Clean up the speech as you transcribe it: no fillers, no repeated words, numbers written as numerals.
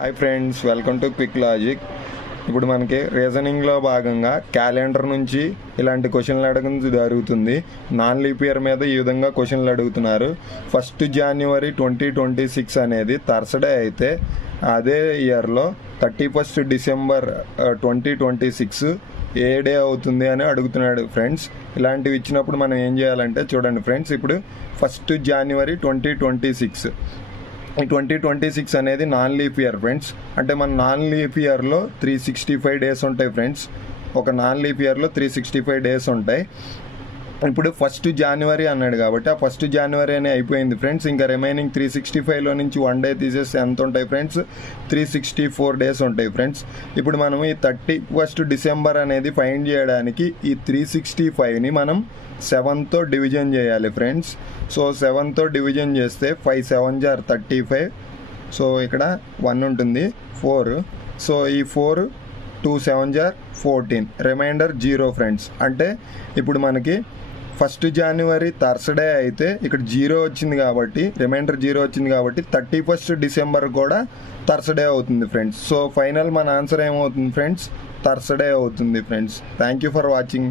Hi friends, welcome to quick logic. ఇప్పుడు మనకి రీజనింగ్లో భాగంగా క్యాలెండర్ నుంచి ఇలాంటి క్వశ్చన్లు అడగడం జరుగుతుంది. నాన్ లీప్ ఇయర్ మీద ఈ విధంగా క్వశ్చన్లు అడుగుతున్నారు. 1 జనవరి 2026 అనేది థర్స్డే అయితే అదే ఇయర్లో 31 డిసెంబర్ 2026 ఏ డే అవుతుంది అని అడుగుతున్నాడు ఫ్రెండ్స్. ఇలాంటివి ఇచ్చినప్పుడు మనం ఏం చేయాలంటే చూడండి ఫ్రెండ్స్, ఇప్పుడు 1 జనవరి 2026 ఈ 2026 అనేది నాన్ లీప్ ఇయర్ ఫ్రెండ్స్. అంటే మన నాన్ లీప్ ఇయర్లో 365 డేస్ ఉంటాయి ఫ్రెండ్స్. ఒక నాన్ లీప్ ఇయర్లో 365 డేస్ ఉంటాయి. ఇప్పుడు 1 జనవరి అన్నాడు కాబట్టి ఆ 1 జనవరి అనే అయిపోయింది ఫ్రెండ్స్. ఇంకా రిమైనింగ్ 365లో నుంచి 1 డే తీసేసి ఎంత ఉంటాయి ఫ్రెండ్స్? 364 డేస్ ఉంటాయి ఫ్రెండ్స్. ఇప్పుడు మనం ఈ 31 డిసెంబర్ అనేది ఫైండ్ చేయడానికి ఈ 365ని మనం 7తో డివిజన్ చేయాలి ఫ్రెండ్స్. సో 7తో డివిజన్ చేస్తే 5 7 = 35. సో ఇక్కడ 1 ఉంటుంది, 4. సో ఈ 4 2 7 = 14, రిమైండర్ 0 ఫ్రెండ్స్. అంటే ఇప్పుడు మనకి 1 జనవరి థర్స్డే అయితే ఇక్కడ 0 వచ్చింది కాబట్టి, రిమైండర్ 0 వచ్చింది కాబట్టి 31 డిసెంబర్ కూడా థర్స్డే అవుతుంది ఫ్రెండ్స్. సో ఫైనల్ మన ఆన్సర్ ఏమవుతుంది ఫ్రెండ్స్? థర్స్డే అవుతుంది friends. Thank you for watching.